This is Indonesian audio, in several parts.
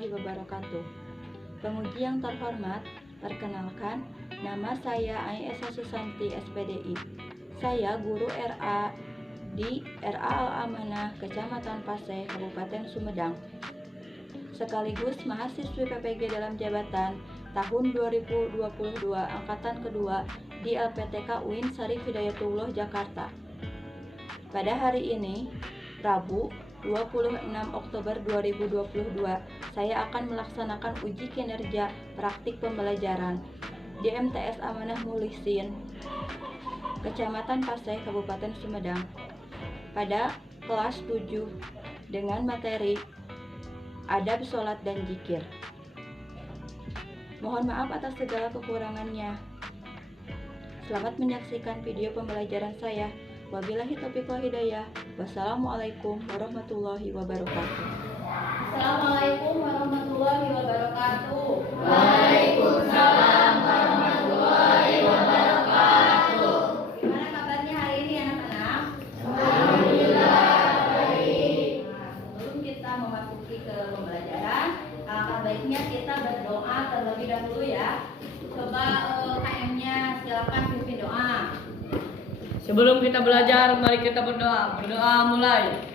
warahmatullahi wabarakatuh. Penguji yang terhormat, perkenalkan, nama saya Ai Esa Susanti, SPDI. Saya guru RA di RA Al-Amanah, Kecamatan Paseh, Kabupaten Sumedang. Sekaligus mahasiswi PPG dalam jabatan tahun 2022 angkatan kedua di LPTK UIN Syarif Hidayatullah, Jakarta. Pada hari ini, Rabu 26 Oktober 2022, saya akan melaksanakan uji kinerja praktik pembelajaran di MTS Amanah Muhsin, Kecamatan Paseh, Kabupaten Sumedang, pada kelas 7 dengan materi adab sholat dan zikir. Mohon maaf atas segala kekurangannya. Selamat menyaksikan video pembelajaran saya. Wabillahi taufiq wal hidayah. Wassalamualaikum warahmatullahi wabarakatuh. Assalamualaikum warahmatullahi wabarakatuh. Waalaikumsalam warahmatullahi wabarakatuh. Gimana kabarnya hari ini anak-anak? Alhamdulillah baik. Sebelum kita memasuki ke pembelajaran, alangkah baiknya kita berdoa terlebih dahulu ya. Coba KM-nya silakan pimpin doa. Sebelum kita belajar, mari kita berdoa. Berdoa mulai.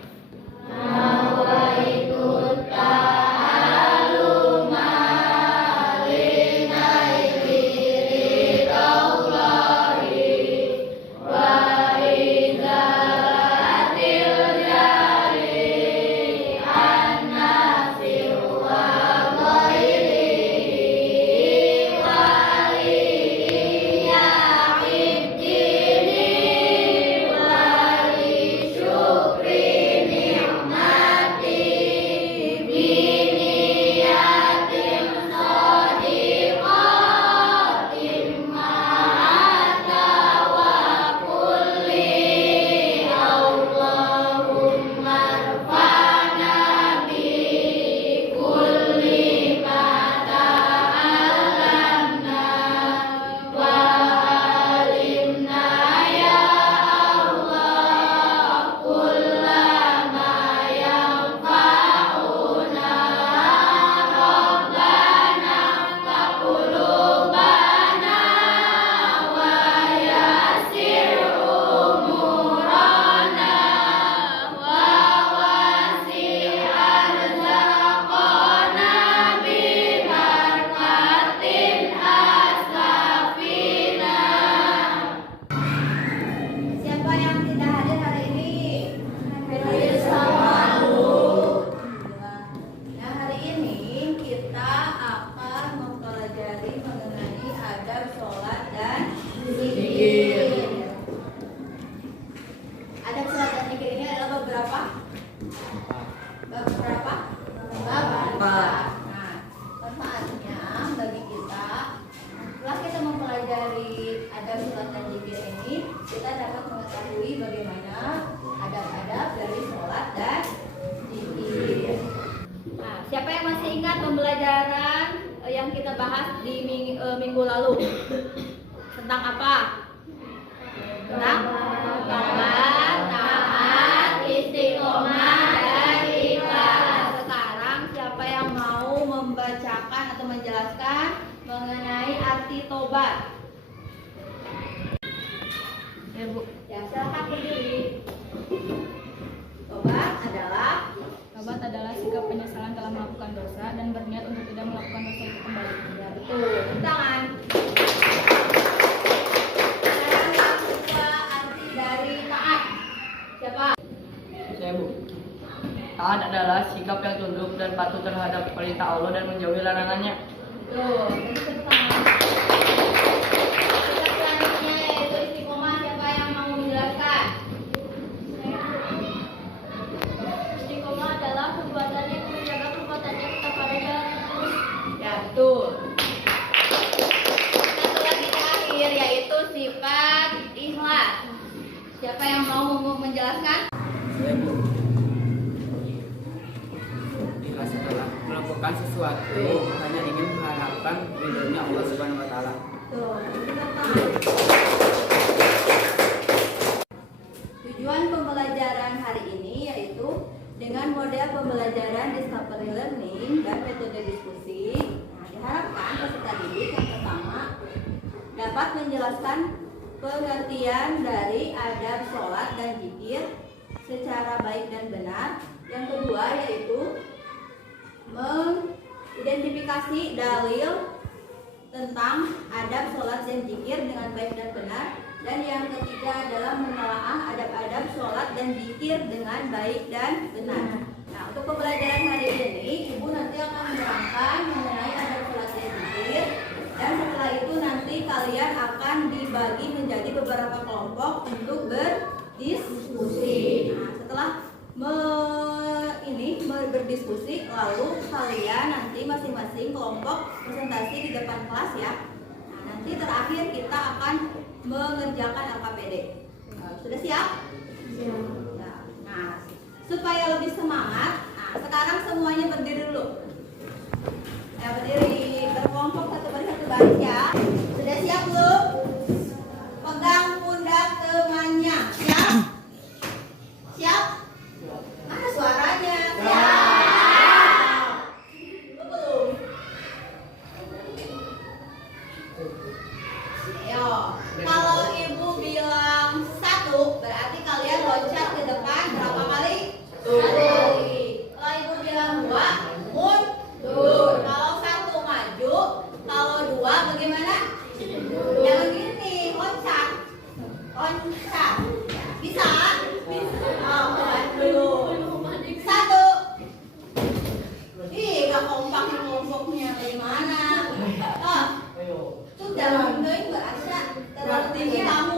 Kita dapat mengetahui bagaimana adab-adab dari sholat dan zikir. Nah, siapa yang masih ingat pembelajaran yang kita bahas di minggu lalu? Tentang apa? Tentang sholat, taat, istiqomah, dan ikhlas. Sekarang siapa yang mau membacakan atau menjelaskan mengenai arti tobat? Ya, Bu. Ya, silakan berdiri. Tobat adalah sikap penyesalan telah melakukan dosa dan berniat untuk tidak melakukan dosa itu kembali. Ya, betul. Tepuk tangan. Sekarang yang kedua, arti dari taat. Siapa? Saya, Bu. Taat adalah sikap yang tunduk dan patuh terhadap perintah Allah dan menjauhi larangannya. Tuh, jadi tepuk tangan. Sikap selanjutnya yaitu istiqomah. Siapa yang mau menjelaskan? Istiqomah adalah perbuatan yang menjaga perbuatannya tetap pada jalan yang lurus. Ya, betul. Satu lagi terakhir yaitu sifat ikhlas. Siapa yang mau menjelaskan? Saya, Bu. Ikhlas adalah melakukan sesuatu hanya ingin mengharapkan ridhonya Allah Subhanahu wa taala. Tujuan pembelajaran hari ini yaitu Dengan model pembelajaran discovery learning dan metode diskusi, diharapkan peserta didik yang pertama dapat menjelaskan pengertian dari adab sholat dan zikir secara baik dan benar. Yang kedua yaitu mengidentifikasi dalil tentang adab sholat dan zikir dengan baik dan benar. Dan yang ketiga adalah menelaah adab-adab sholat dan zikir dengan baik dan benar. Nah, untuk pembelajaran hari ini, Ibu nanti akan menerangkan mengenai adab sholat dan zikir. Dan setelah itu nanti kalian akan dibagi menjadi beberapa kelompok untuk berdiskusi. Nah, setelah berdiskusi, lalu kalian nanti masing-masing kelompok presentasi di depan kelas ya. Nah, nanti terakhir kita akan mengerjakan LKPD. Sudah siap? Nah, supaya lebih semangat, sekarang semuanya berdiri dulu. Berdiri berkelompok satu baris ya. Sudah siap belum? Pegang pundak temannya. Siap? Siap? Mana suaranya? Siap? Belum? Ayo. Kalau ibu bilang 1, berarti kalian loncat ke depan berapa kali? 1 kali. Kalau ibu bilang 2, mundur. Kalau 1 maju, kalau 2 bagaimana? Yang begini, loncat. Loncat. Bisa? Oh, dulu. 1. Ih, gak kompak kelompoknya bagaimana? Sudah mundur berasa terlalu tinggi kamu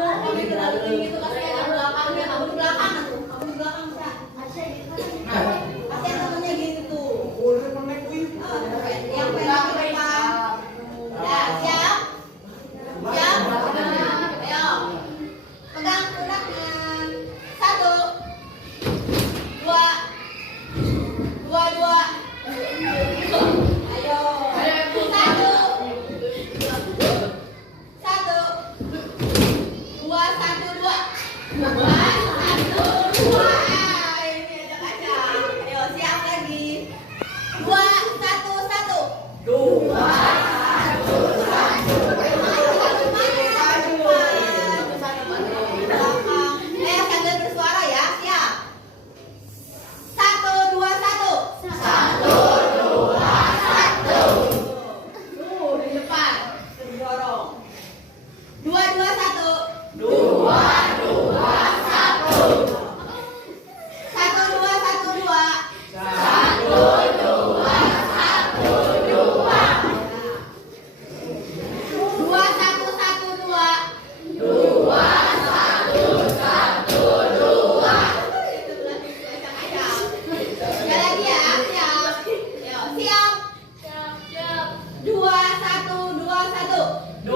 terlalu tinggi itu kasih ada belakangnya, kamu di belakang tuh, kamu di belakang bisa. Kasih temennya gitu. Yang pegang ke depan. Ya, siap? Siap? Ayo. Pegang pundaknya. 1, 2, 2. Ayo. 1, 2, 1, 2. Ini ada kaca. Ayo siap lagi. 2, 1, 1. 2, 1, 1. Ayo sambil bersuara ya. Siap. 1, 2, 1. 1, 2, 1. Tuh di depan berdorong. 2, 2, 1. 2, 2, 1. 1, 2, 1, 2. 1, 2, 1, 2. 2, 1, 1, 2. 2, 1, 1, 2. Itu berarti kacang-kacang. Sekali lagi ya, siap. Ayo, siap. Siap. 2, 1, 2, 1. 2, 1,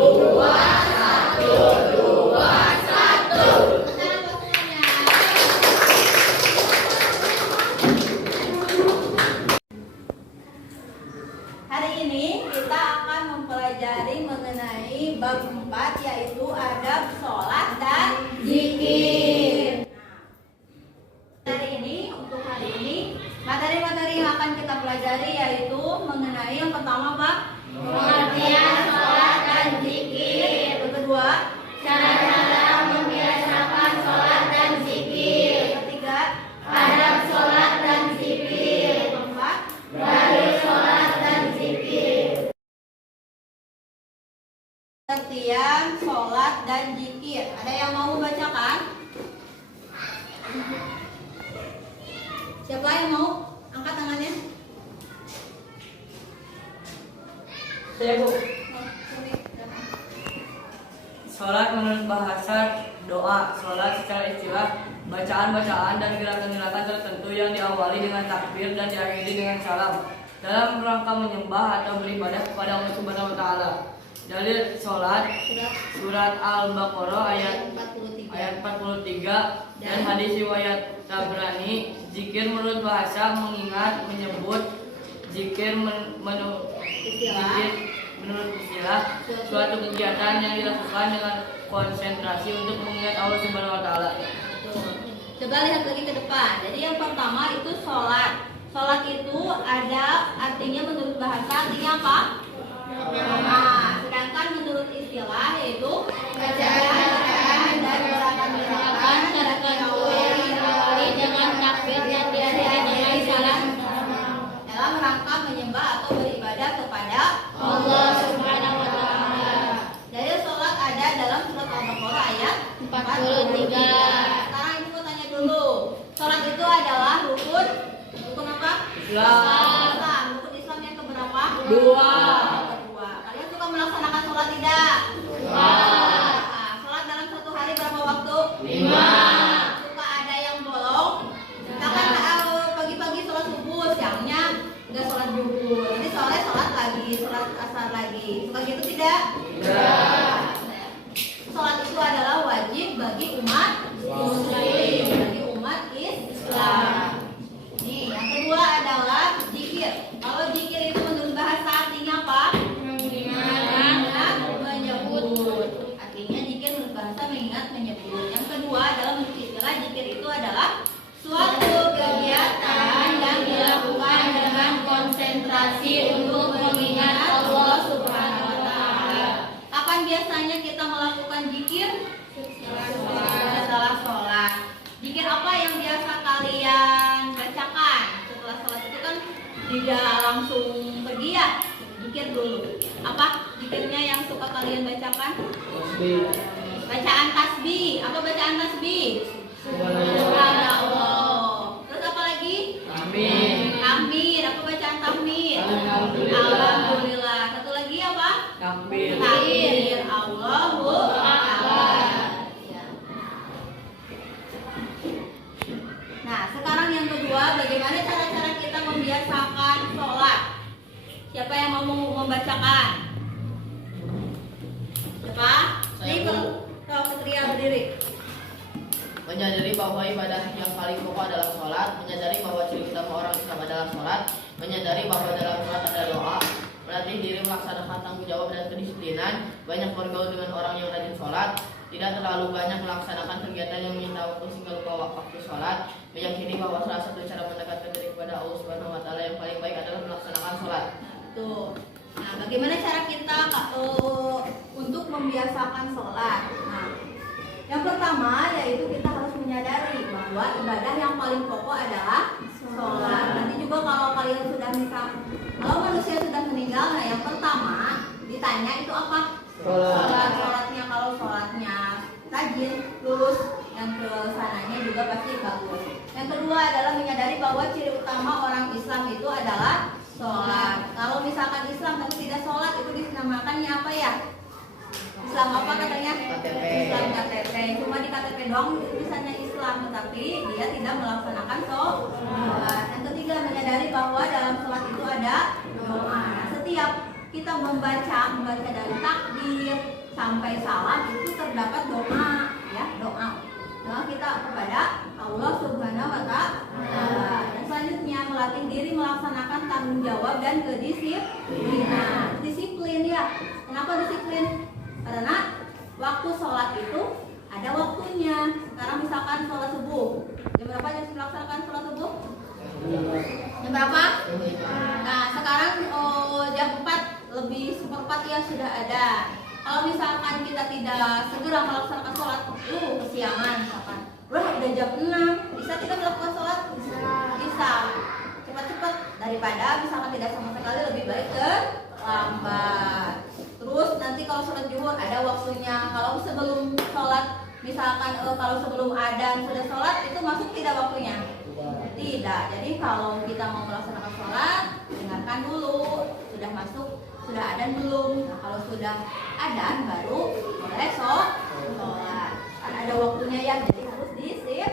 2, 1. Hari ini kita akan mempelajari mengenai bab 4 yaitu adab sholat dan zikir. Untuk hari ini materi-materi yang akan kita pelajari yaitu mengenai yang pertama bab Pengertian sholat dan zikir. yang kedua Cara membiasakan sholat dan zikir. yang ketiga Adab sholat dan zikir. yang keempat Dalil sholat dan zikir. pengertian sholat dan zikir. Ada yang mau membacakan? Siapa yang mau? Angkat tangannya. Saya Bu. Oh, sini. Sholat menurut bahasa doa. Sholat secara istilah bacaan-bacaan dan gerakan-gerakan tertentu yang diawali dengan takbir dan diakhiri dengan salam dalam rangka menyembah atau beribadah kepada Allah Subhanahu wa taala. Dalil sholat surat Al-Baqarah ayat 43 dan hadis riwayat Tabrani. Zikir menurut bahasa mengingat, menyebut. Zikir menurut istilah suatu kegiatan yang dilakukan dengan konsentrasi untuk mengingat Allah Subhanahu wa taala. Coba lihat lagi ke depan. Jadi yang pertama itu sholat. Sholat itu ada artinya menurut bahasa artinya apa? Nah, sedangkan menurut istilah yaitu bacaan dan gerakan tertentu yang diawali dengan takbir dan diakhiri dengan salam dalam rangka menyembah atau beribadah kepada Allah Subhanahu wa taala. Dalil sholat ada dalam surat Al-Baqarah ayat 43. Sekarang ibu mau tanya dulu, sholat itu adalah rukun apa? Islam. Rukun Islam yang keberapa? 2. Kedua. Kalian suka melaksanakan sholat tidak? Nah, sholat dalam satu hari berapa waktu? 5. Suka ada yang bolong? Misalkan pagi-pagi sholat subuh, siangnya nggak sholat zuhur, nanti sore sholat lagi, sholat asar lagi. Suka gitu tidak? Tidak. Sholat itu adalah wajib bagi umat muslim, bagi umat Islam. Nih, yang kedua adalah zikir. Kalau zikir itu menurut bahasa artinya apa? Mengingat, menyebut. Artinya zikir menurut bahasa mengingat, menyebut. Yang kedua adalah menurut istilah zikir itu adalah suatu kegiatan yang dilakukan dengan konsentrasi untuk mengingat Allah Subhanahu wa taala. Kapan biasanya kita melakukan zikir? Setelah sholat. Zikir apa yang biasa kalian bacakan setelah sholat itu kan tidak langsung pergi ya, zikir dulu. Apa zikirnya yang suka kalian bacakan? Bacaan tasbih. Apa bacaan tasbih? Subhanallah. Terus apa lagi? Amin. Amin. Apa bacaan tahmid? Alhamdulillah. Alhamdulillah. Satu lagi apa? Takbir. Takbir. Allahu Akbar. Ya. Nah, sekarang yang kedua, bagaimana cara-cara kita membiasakan sholat? Siapa yang mau membacakan? Siapa? Saya, Nih, Bu. kalau Satria berdiri. Menyadari bahwa ibadah yang paling pokok adalah sholat, menyadari bahwa ciri utama orang Islam adalah sholat, menyadari bahwa dalam sholat ada doa, melatih diri melaksanakan tanggung jawab dan kedisiplinan, banyak bergaul dengan orang yang rajin sholat, tidak terlalu banyak melaksanakan kegiatan yang meminta waktu sehingga lupa waktu sholat, meyakini bahwa salah satu cara mendekatkan diri kepada Allah Subhanahu wa taala yang paling baik adalah melaksanakan sholat. Tuh. Nah, bagaimana cara kita untuk membiasakan sholat? Nah, yang pertama yaitu kita harus menyadari bahwa ibadah yang paling pokok adalah sholat. Nanti juga kalau kalian sudah kalau manusia sudah meninggal, nah yang pertama ditanya itu apa? Sholatnya. Kalau sholatnya rajin, lurus, yang ke sananya juga pasti bagus. Yang kedua adalah menyadari bahwa ciri utama orang Islam itu adalah sholat. Kalau misalkan Islam tapi tidak sholat, itu dinamakannya apa ya? Islam apa katanya? KTP. Islam KTP. Cuma di KTP doang tulisannya Islam, tetapi dia tidak melaksanakan sholat. Yang ketiga, menyadari bahwa dalam sholat itu ada doa. Nah, setiap kita membaca dari takbir sampai salam itu terdapat doa, ya, doa kita kepada Allah Subhanahu wa taala. Dan selanjutnya melatih diri melaksanakan tanggung jawab dan kedisiplinan. Disiplin ya. Kenapa disiplin? Karena waktu sholat itu ada waktunya. Sekarang misalkan sholat subuh, jam berapa jam melaksanakan sholat subuh? Jam berapa? Nah, sekarang jam 4 lebih seperempat ya sudah ada. Kalau misalkan kita tidak segera melaksanakan sholat, kesiangan misalkan. Udah jam 6, bisa tidak melakukan sholat? Bisa. Cepat-cepat daripada misalkan tidak sama sekali, lebih baik lambat. Terus nanti kalau sholat zuhur ada waktunya. Kalau sebelum sholat, misalkan kalau sebelum adzan sudah sholat, itu masuk tidak waktunya? Tidak. Jadi kalau kita mau melaksanakan sholat, dengarkan dulu sudah masuk, sudah adzan belum. Nah, kalau sudah adzan baru boleh sholat. Kan ada waktunya ya, jadi harus disiplin.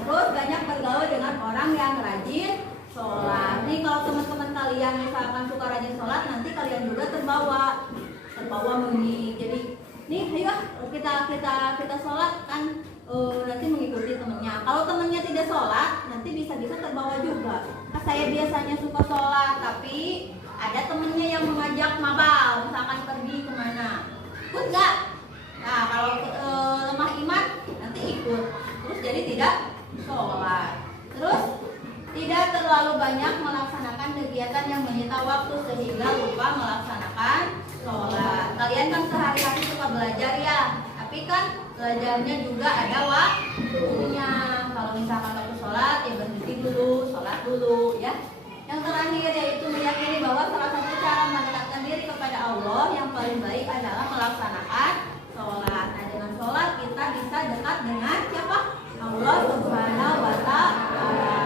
Terus banyak bergaul dengan orang yang rajin sholat. Nih kalau teman-teman kalian misalkan suka rajin sholat, nanti kalian juga terbawa bunyi. Jadi nih ayo kita sholat kan, nanti mengikuti temennya. Kalau temennya tidak sholat, nanti bisa terbawa juga. Nah, saya biasanya suka sholat, tapi ada temennya yang mengajak mabal, misalkan pergi kemana, ikut nggak? Nah kalau lemah iman nanti ikut. Terus jadi tidak sholat. Terus tidak terlalu banyak melaksanakan kegiatan yang menyita waktu sehingga lupa melaksanakan sholat. Kalian kan sehari-hari suka belajar ya, tapi kan belajarnya juga ada waktunya. Kalau misalkan waktu sholat ya berhenti dulu, sholat dulu ya. Yang terakhir yaitu meyakini bahwa salah satu cara mendekatkan diri kepada Allah yang paling baik adalah melaksanakan sholat. Nah, dengan sholat kita bisa dekat dengan siapa? Allah Subhanahu wa Ta'ala.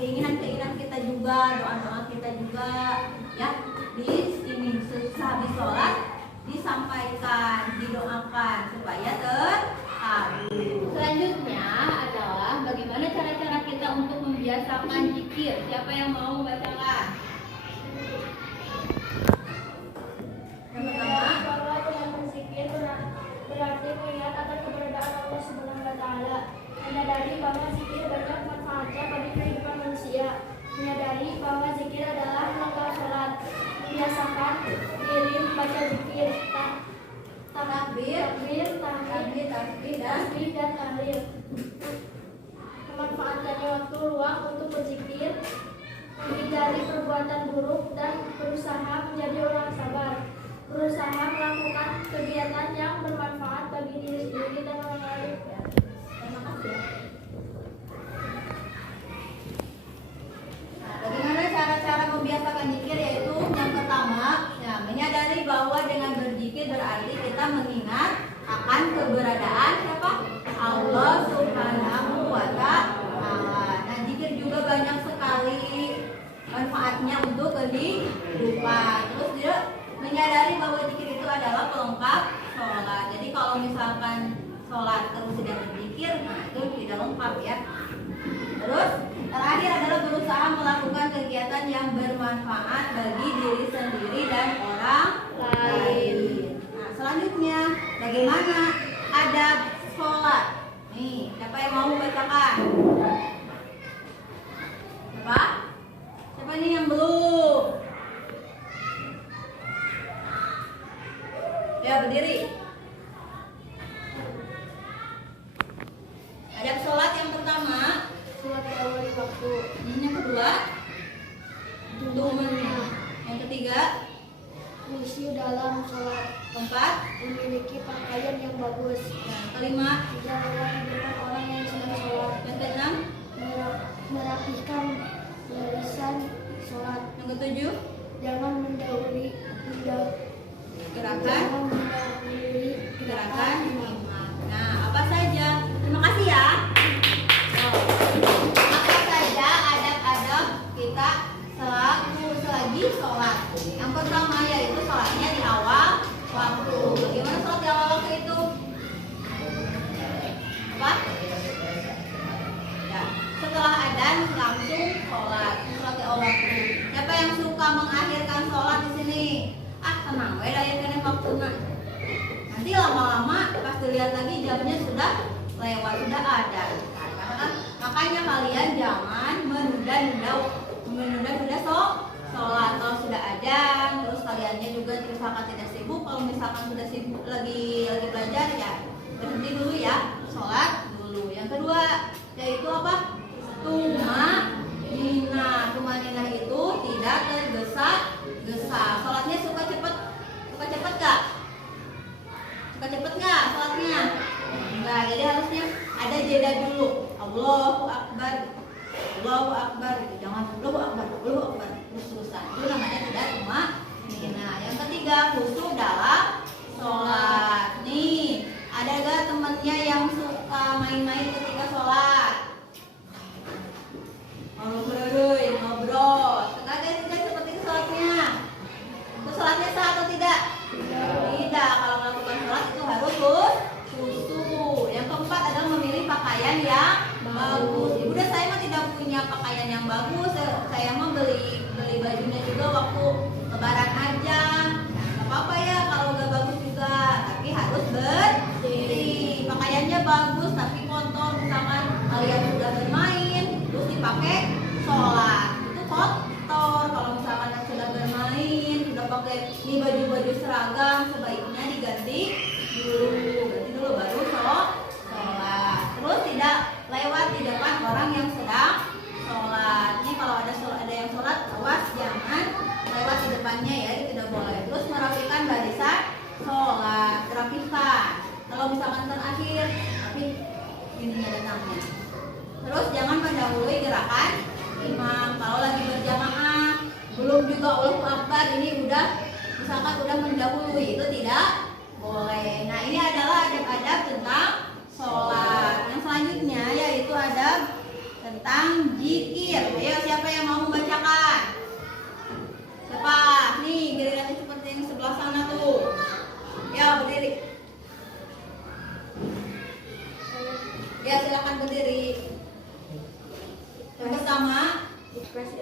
Keinginan-keinginan kita juga, doa-doa kita juga ya di sini sehabis sholat disampaikan, didoakan supaya terkabul. Selanjutnya adalah bagaimana cara-cara kita untuk membiasakan zikir. Siapa yang mau membacakan? Yang pertama, bahwa dengan berzikir berarti mengingat akan keberadaan Allah Subhanahu wa Ta'ala, menyadari bahwa zikir banyak manfaatnya bagi kehidupan manusia, menyadari bahwa zikir adalah rangka sholat, membiasakan diri membaca zikir, takbir, tasbih dan tahlil, memanfaatkannya waktu luang untuk berzikir, menghindari perbuatan buruk dan berusaha menjadi orang sabar, berusaha melakukan kegiatan yang bermanfaat bagi diri sendiri dan orang lain. terima kasih. Nah, bagaimana cara-cara membiasakan zikir? Yaitu yang pertama, ya, menyadari bahwa dengan berzikir berarti kita mengingat akan keberadaan siapa? Allah Subhanahu wa Ta'ala. Nah, zikir juga banyak sekali manfaatnya untuk kehidupan. Terus dia menyadari bahwa zikir itu adalah pelengkap sholat. Jadi kalau misalkan sholat terus tidak berzikir, nah itu tidak lengkap ya. Terus terakhir adalah berusaha melakukan kegiatan yang bermanfaat bagi diri sendiri dan orang lain. Nah, selanjutnya bagaimana adab sholat? Nih, siapa yang mau membacakan? Siapa? Siapa nih yang belum? Ya, berdiri. Adab sholat yang pertama, Sholat di awal waktu, yang kedua, tumannya. Yang ketiga, khusyuk dalam sholat, keempat, memiliki pakaian yang bagus, yang kelima, jangan dengan orang yang sedang sholat, yang keenam, merapihkan barisan sholat, yang ketujuh, jangan mendahului gerakan imam. Nah, apa saja? Terima kasih ya. Apa saja adab-adab kita selagi sholat? Yang pertama yaitu sholatnya di awal waktu. Bagaimana sholat di awal waktu itu? Apa? Ya, setelah adzan langsung sholat di awal waktu. Siapa yang suka mengakhirkan sholat di sini? Tenang, beda ya kena maksudnya. Nanti lama-lama pas dilihat lagi jamnya sudah lewat, sudah ada. Nah, makanya kalian jangan menunda sholat. Kalau sudah adzan, terus kaliannya juga misalkan tidak sibuk. Kalau misalkan sudah sibuk lagi belajar ya berhenti dulu ya, sholat dulu. Yang kedua yaitu apa? Tumanina itu tidak tergesa-gesa. Sholatnya suka cepet gak? Suka cepet gak sholatnya? Enggak, jadi harusnya ada jeda dulu. Allahu Akbar gitu. Jangan Allahu Akbar terus-terusan. Itu namanya tidak tumanina. Yang ketiga, khusyuk dalam sholat. Nih, ada gak temennya yang suka main-main ketika sholat? Ngobrol. Tidak seperti itu sholatnya. Itu sholatnya sah atau tidak? Tidak. Kalau melakukan sholat itu harus khusyuk. Yang keempat adalah memilih pakaian yang bagus. Ya udah, saya mah tidak punya pakaian yang bagus. Saya mah beli bajunya juga waktu lebaran aja. Nah, nggak apa-apa ya kalau nggak bagus juga, tapi harus bersih. Pakaiannya bagus tapi kotor. Misalkan kalian sudah bermain terus dipakai sholat, itu kotor. Kalau misalkan sudah bermain, sudah pakai ini baju seragam, sebaiknya diganti dulu baru sholat. Terus tidak orang yang sedang sholat. Ini kalau ada yang sholat, awas jangan lewat di depannya ya, itu tidak boleh. Terus merapikan barisan sholat, rapikan. Kalau misalkan terakhir, tapi ininya datangnya. Terus jangan mendahului gerakan imam. Kalau lagi berjamaah, belum juga Allahu Akbar, ini misalkan udah mendahului, itu tidak boleh. Nah, ini adalah adab-adab tentang sholat. Yang selanjutnya yaitu adab tentang zikir. Ayo, siapa yang mau membacakan? Siapa? Nih, gilirannya seperti yang sebelah sana tuh. Ya, berdiri. Ya, silakan berdiri. Yang pertama, Ikhlas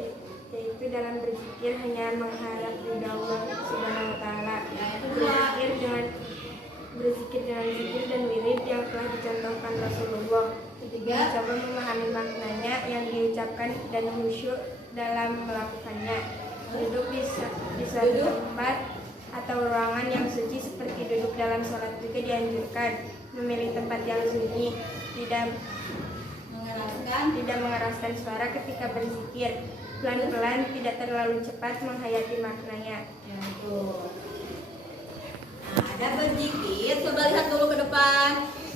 yaitu dalam berzikir hanya mengharap ridha Allah Subhanahu wa taala. Berzikir dengan zikir dan wirid yang telah dicontohkan Rasulullah. Ketiga, coba memahami maknanya yang diucapkan dan khusyuk dalam melakukannya. Duduk di suatu tempat atau ruangan yang suci seperti duduk dalam sholat juga dianjurkan. Memilih tempat yang sunyi, tidak mengeraskan suara ketika berzikir. Pelan-pelan, tidak terlalu cepat menghayati maknanya. ya betul. Nah, ada berzikir. Coba lihat dulu ke depan.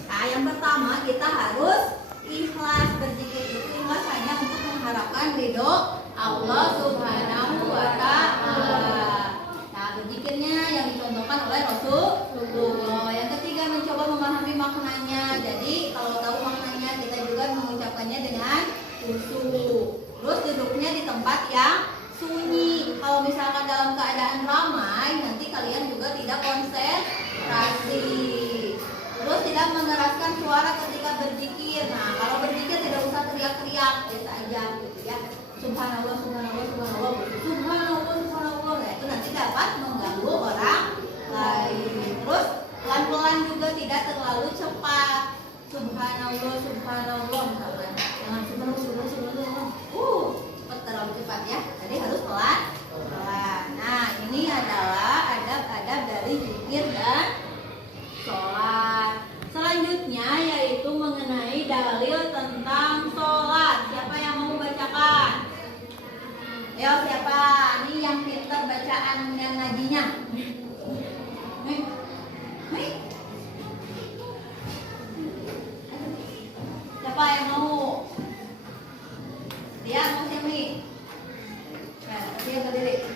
Nah, yang pertama kita harus ikhlas. Berzikir itu ikhlas hanya untuk mengharapkan ridho Allah Subhanahu wa taala. Nah, berzikirnya yang dicontohkan oleh Rasulullah. Yang ketiga, mencoba memahami maknanya. Jadi kalau tahu maknanya, kita juga mengucapkannya dengan khusyuk. Terus duduknya di tempat yang sunyi. Kalau misalkan dalam keadaan ramai, nanti kalian juga tidak konsentrasi. Terus tidak mengeraskan suara ketika berzikir. Nah, kalau berzikir tidak usah teriak-teriak, biasa aja gitu ya. Subhanallah, subhanallah, subhanallah, subhanallah, subhanallah. Nah, itu nanti dapat mengganggu orang lain. Terus pelan-pelan juga, tidak terlalu cepat. Subhanallah, subhanallah, misalkan. Jangan subhanallah, subhanallah, subhanallah. Cepat, terlalu cepat ya. Jadi harus pelan-pelan. Nah, ini adalah adab-adab dari zikir dan sholat. Selanjutnya yaitu mengenai dalil tentang sholat. Siapa yang mau membacakan? Ayo, siapa? Ini yang pintar bacaan yang ngajinya. Siapa yang mau? Dia mau siapa? Ya, dia berdiri.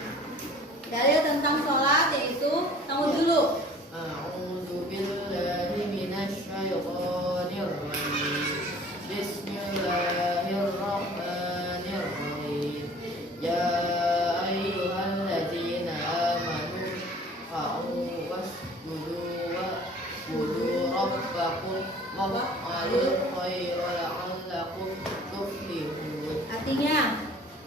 Dalil tentang sholat yaitu tahu dulu. A'udzu billahi minasy syaithanir rajim. Bismillahirrahmanirrahim. Ya ayyuhalladzina amanu fa'u wasjudu wa budu rabbakum wa'malul khaira la'allakum tuflihun. Artinya,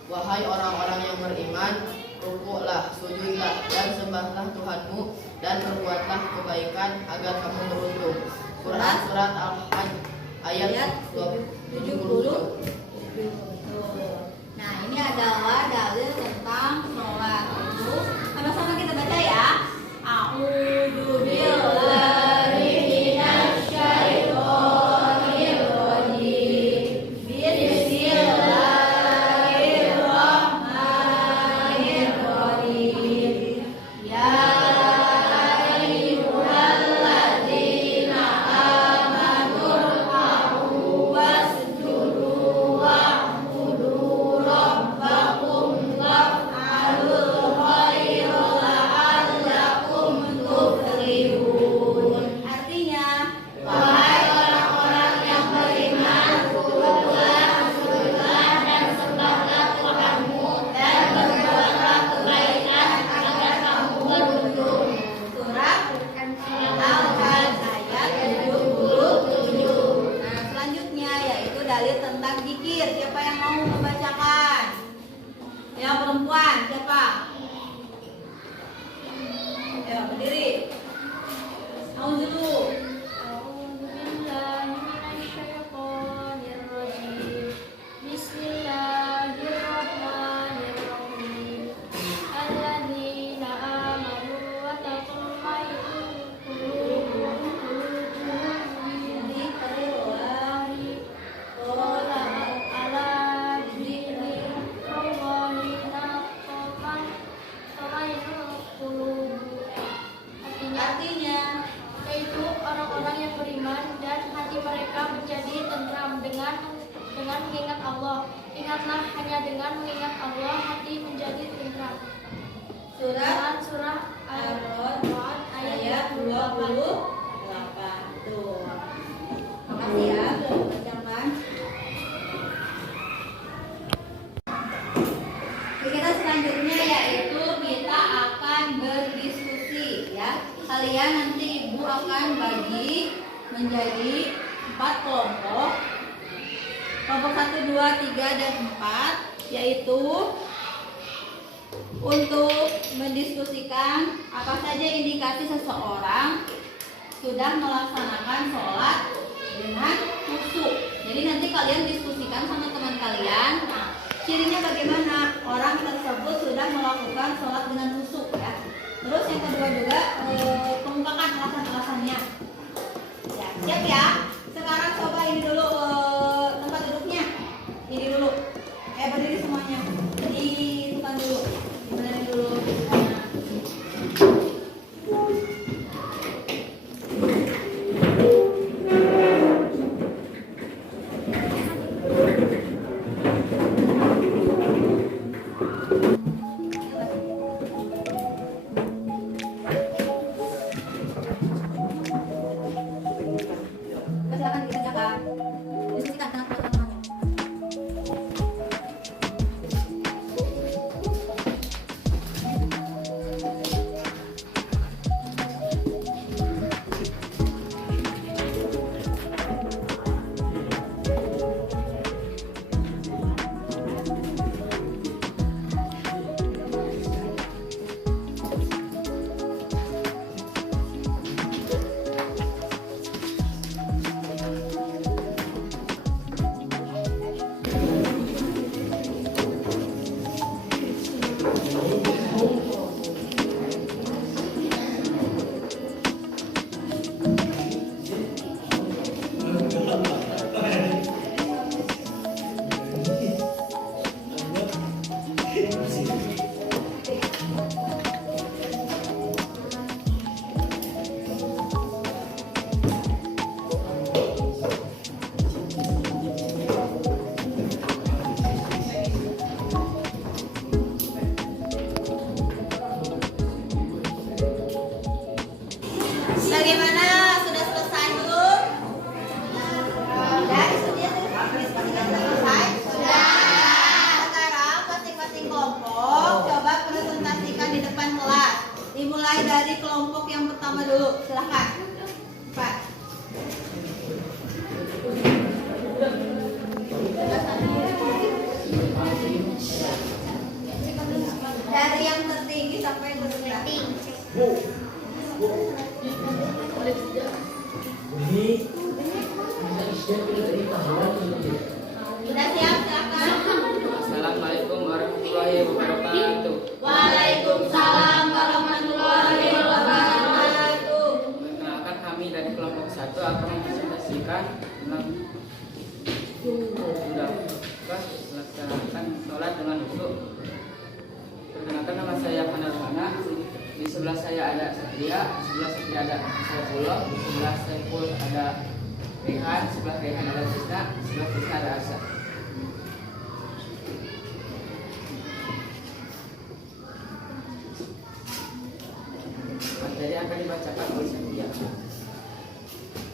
Wahai orang-orang yang beriman, rukuklah, sujudlah, dan sembahlah Tuhanmu, dan perbuatlah kebaikan agar kamu beruntung. Surat Al-Hajj ayat 70. nah ini adalah dalil tentang sholat. Itu sama-sama kita baca ya. A'udzu billahi minasy syaithanir rajim. Bismillahirrahmanirrahim. Ya ayyuhalladzina amanu ruk'u wasjudu wa'budu rabbakum waf'alul khaira la'allakum tuflihun. Artinya, wahai orang-orang yang beriman, rukuklah, sujudlah, dan sembahlah Tuhanmu, dan berbuatlah kebaikan agar kamu beruntung. Surat Al-Hajj ayat 77. Nah, selanjutnya yaitu dalil tentang zikir. Siapa yang mau membacakan? Yang perempuan, siapa? Ya, berdiri. Mau dulu. A'udzu billahi minasy syaithanir rajim. Bismillahirrahmanirrahim. Alladzina amanu wa tatma'innu qulubuhum bi dzikrillah. dengan mengingat Allah. Ingatlah, hanya dengan mengingat Allah hati menjadi tenang. Surah Ar-Ra'd ayat 28. Tuh. Makasih ya sudah dibacakan. Kita selanjutnya yaitu kita akan berdiskusi ya. Kalian nanti ibu akan bagi menjadi 4 kelompok. Kelompok 1, 2, 3, dan 4 yaitu untuk mendiskusikan apa saja indikasi seseorang sudah melaksanakan sholat dengan khusyuk. Jadi nanti kalian diskusikan sama teman kalian. Nah, cirinya bagaimana orang tersebut sudah melakukan sholat dengan khusyuk ya. Terus yang kedua juga kemukakan alasan-alasannya. Ya, siap ya. Sekarang coba ini dulu tempat duduknya. Ini dulu. Berdiri semuanya. Ditentukan dulu. Dibenerin dulu. Silakan dikerjakan. Diskusikan dengan teman-temannya. Bagaimana? Sudah selesai belum? Sudah, diskusinya selesai? Sudah. Sekarang masing-masing kelompok coba presentasikan di depan kelas. Dimulai dari kelompok yang pertama dulu. Silahkan Pak. Dari yang tertinggi sampai yang terendah. Sudah siap, silakan. Assalamualaikum warahmatullahi wabarakatuh. Waalaikumsalam warahmatullahi wabarakatuh. Perkenalkan, kami dari kelompok 1 akan mempresentasikan tentang sudah melaksanakan sholat dengan khusyuk. Perkenalkan, nama saya Panarwana. Di sebelah saya ada Satria, di sebelah Satria ada Saifullah, di sebelah Saiful ada Rehan, di sebelah Rehan ada Krisna, di sebelah Krisna ada Arsa. Materi akan dibacakan oleh Satria.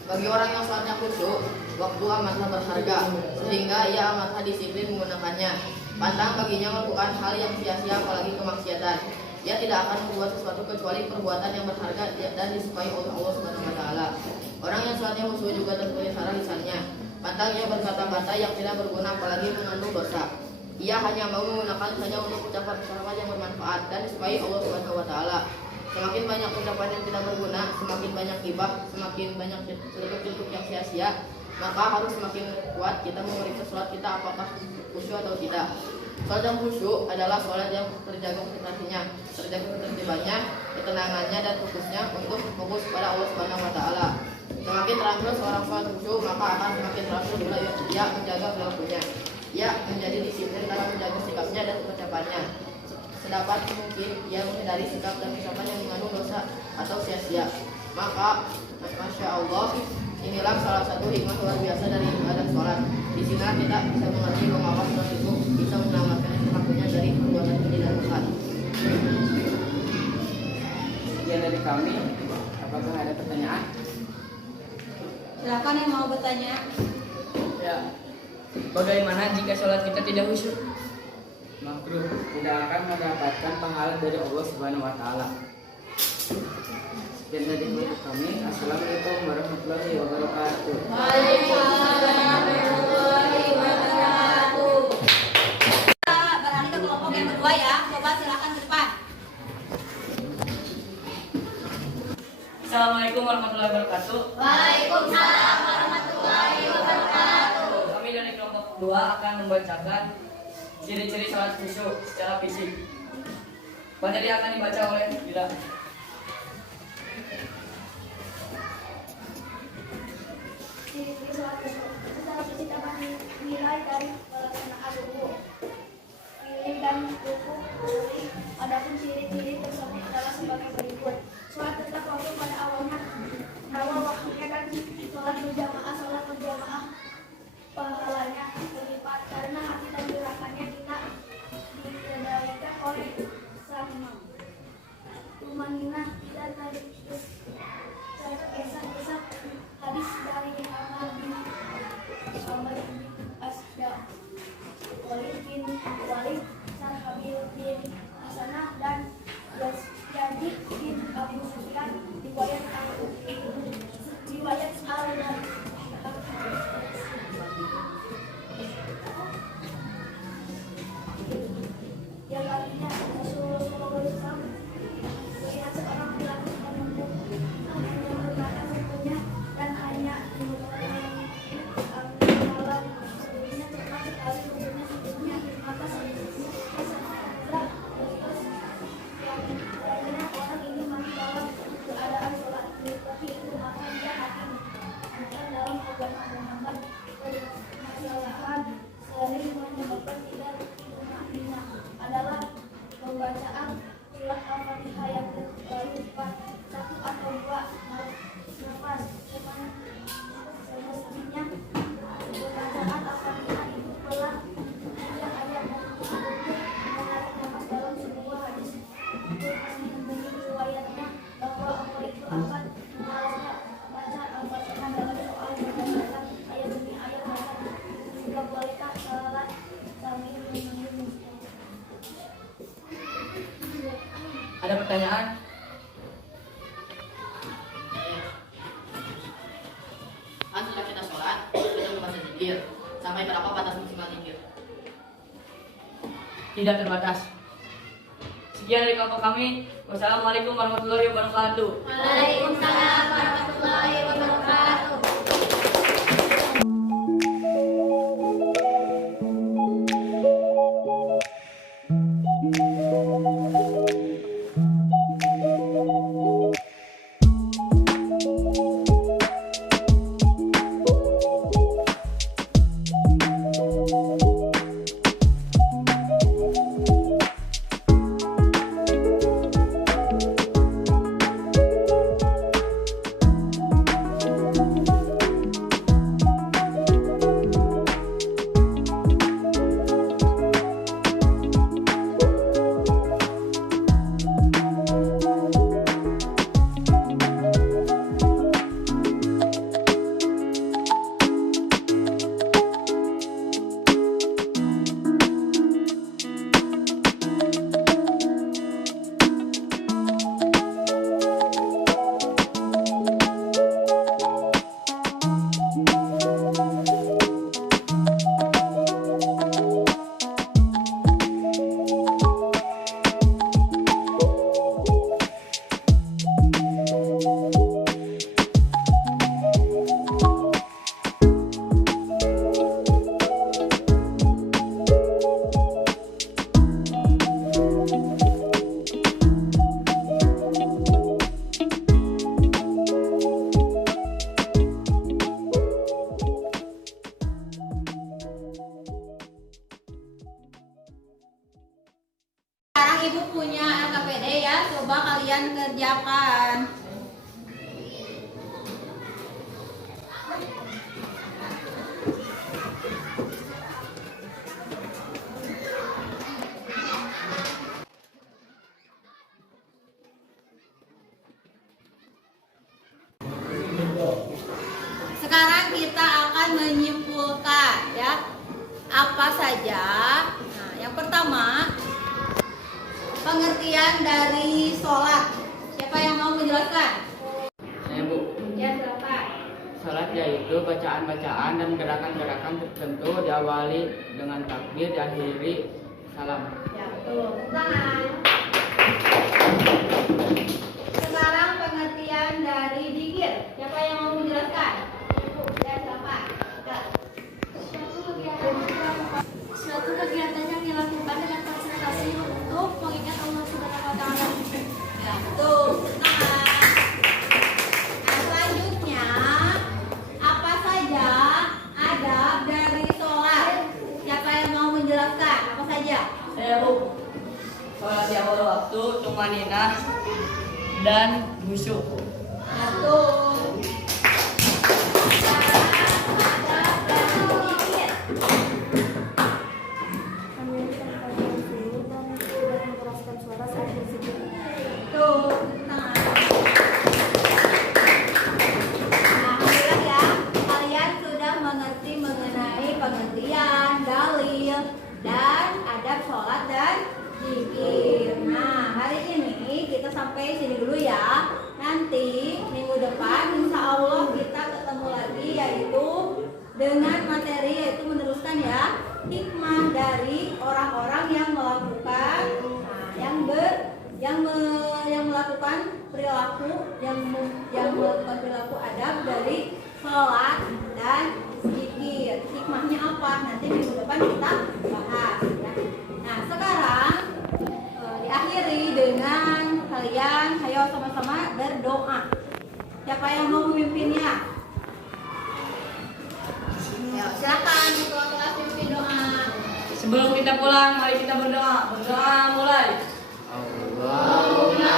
Bagi orang yang sholatnya khusyuk, waktu amatlah berharga, sehingga ia amatlah disiplin menggunakannya. Pantang baginya melakukan hal yang sia-sia, apalagi kemaksiatan. Ia tidak akan membuat sesuatu kecuali perbuatan yang berharga dan disukai oleh Allah Subhanahu wa taala. Orang yang sholatnya khusyuk juga tertulis secara lisannya. Pantang ia berkata-kata yang tidak berguna, apalagi mengandung dosa. Ia hanya mau menggunakan saja untuk ucapan-ucapan yang bermanfaat dan disukai Allah Subhanahu wa taala. Semakin banyak ucapan yang tidak berguna, semakin banyak gibah, semakin banyak celuk-celuk yang sia-sia, maka harus semakin kuat kita memeriksa sholat kita apakah khusyuk atau tidak. Sholat yang khusyuk adalah sholat yang terjaga konsentrasinya, terjaga ketertibannya, ketenangannya, dan fokusnya untuk fokus pada Allah Subhanahu wa taala. Semakin terampil seorang sholat khusyuk, maka akan semakin terampil pula ia menjaga perilakunya. Ia menjadi disiplin dalam menjaga sikapnya dan ucapannya. Sedapat mungkin ia menghindari sikap dan ucapan yang mengandung dosa atau sia-sia. Maka, Masya Allah, Inilah salah satu hikmah luar biasa dari ibadah sholat. Di sini kita bisa mengerti bahwa Allah itu bisa menyelamatkan hambanya dari perbuatan keji dan murka. Sekian dari kami. Apakah ada pertanyaan? Silakan yang mau bertanya. Ya. Bagaimana jika sholat kita tidak khusyuk? Makruh, tidak akan mendapatkan pahala dari Allah Subhanahu wa taala. Sekian dari kami. Assalamualaikum warahmatullahi wabarakatuh. Waalaikumsalam warahmatullahi wabarakatuh. Beralih ke kelompok yang kedua ya. Coba silakan ke depan. Assalamualaikum warahmatullahi wabarakatuh. Waalaikumsalam warahmatullahi wabarakatuh. Kami dari kelompok kedua akan membacakan ciri-ciri sholat khusyuk secara fisik. Materi akan dibaca oleh Dila. Ciri-ciri sholat khusyuk. Secara fisik dapat dinilai dari pelaksanaan ruku, keliling dan ruku. Adapun ciri-ciri tersebut adalah sebagai berikut. Sholat tetap waktu pada awal waktunya dan sholat berjamaah pahalanya berlipat karena hati dan gerakannya tidak dikendalikan oleh sama. Tumanina tidak tergesa-gesa. Hadis dari Amr bin Asda, Walid bin Walid, Sarhabil bin Hasanah dan Yazid bin Abu Sufyan. Riwayat yang artinya Rasulullah SAW melihat seorang lelaki menumpuk menyempurnakan rukunya dan hanya amalan sebelumnya cepat sekali rukunya sebelumnya, maka segera yang lainnya orang ini masih dalam keadaan sholat seperti itu, maka dia akan dalam agama Muhammad permasalahan sering menyebabkan tidak tumanina adalah pembacaan surat Al-Fatihah yang berupa satu atau dua nafas semestinya. Pembacaan Al-Fatihah itu telah tidak ada menarik nafas dalam sebuah hadis. Demi riwayatnya bahwa Allah itu akan membalasnya baca Al-Fatihah dalam soal berdasarkan ayat demi ayat, maka juga bolehkah salat sambil menunggu? Ada pertanyaan? Kan sudah kita sholat, kita membaca zikir. Sampai berapa batas maksimal zikir? Tidak terbatas. Sekian dari kelompok kami. Wassalamualaikum warahmatullahi wabarakatuh. Waalaikumsalam warahmatullahi wabarakatuh. Sekarang ibu punya LKPD ya, coba kalian kerjakan. apa saja? Nah, yang pertama, pengertian dari sholat. Siapa yang mau menjelaskan? Saya Bu. Ya, silakan. Salat yaitu bacaan-bacaan dan gerakan-gerakan tertentu diawali dengan takbir, diakhiri salam. Ya, betul. Tangan. Sekarang pengertian dari dzikir. Siapa yang mau menjelaskan? Ya, silakan. Suatu kegiatan yang dilakukan dengan konsentrasi untuk mengingat Allah Subhanahu wa taala. Ya, betul. Tangan. Nah, selanjutnya, apa saja adab dari sholat? Siapa yang mau menjelaskan? Apa saja? Saya Bu. Sholat di awal waktu, tumaninah, dan khusyuk. Betul. Alhamdulillah ya, kalian sudah mengerti mengenai pengertian, dalil, dan adab sholat dan zikir. Nah, hari ini kita sampai sini dulu ya. Nanti minggu depan insya Allah kita ketemu lagi, yaitu dengan materi, yaitu meneruskan ya, hikmah dari orang-orang yang melakukan, nah, yang melakukan perilaku, yang melakukan perilaku adab dari sholat dan zikir. Hikmahnya apa? Nanti minggu depan kita bahas ya. Nah, sekarang diakhiri dengan kalian, ayo sama-sama berdoa. Siapa yang mau memimpinnya? Ya, silakan ketua kelas pimpin doa. Sebelum kita pulang, mari kita berdoa. Berdoa mulai. Allahumma